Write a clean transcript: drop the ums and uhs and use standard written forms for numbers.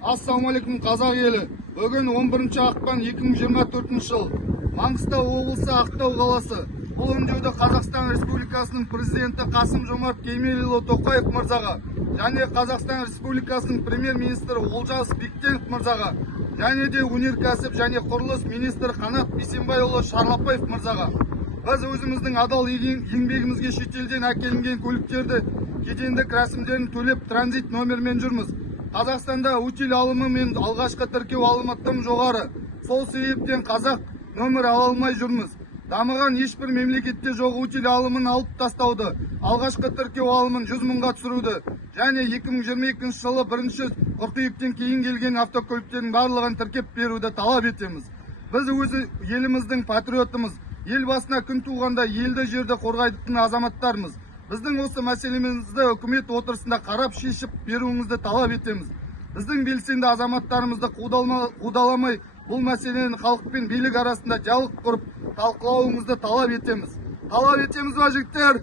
Ассалаумағалейкум қазақ елі. Бүгін 11 ақпан 2024 жыл. Маңғыстау облысы, Ақтау қаласы. Бұл үндеуді Қазақстан Республикасының президенті Қасым-Жомарт Кемелұлы Тоқаев мырзаға және Қазақстан Республикасының премьер-министрі Олжас Бектенов мырзаға және де өнеркәсіп және құрылыс министрі Қанат Бейсенбайұлы Шарлапаев мырзаға. Біз өзіміздің адал еңбегімізге шетелден әкелінген көліктерді кедендік рәсімдерін төлеп транзит номермен жүрміз. Қазақстанда утиль алымы мен алғашқы тіркеу алымы тым жоғары. Сол себептен қазақ нөмір ала алмай жүрміз. Дамыған ешбір мемлекетте жоқ утиль алымын алып тастауды, алғашқы тіркеу алымын 100 мыңға түсіруді және 2022 жылы 1 қыркүйектен кейін келген автокөліктердің барлығын тіркеп беруді талап етеміз. Біз өзі еліміздің патриотымыз, ел басына күн туғанда елді жерді қорғайтын азаматтармыз. Біздің осы мәселемізді үкімет отырысында қарап шешіп беруіңізді талап етеміз. Біздің белсенді азаматтарымызды қудаламай, бұл мәселені халық пен билік арасында диалог құрып, талқылауыңызды талап етеміз. Талап етеміз ба, жігіттер?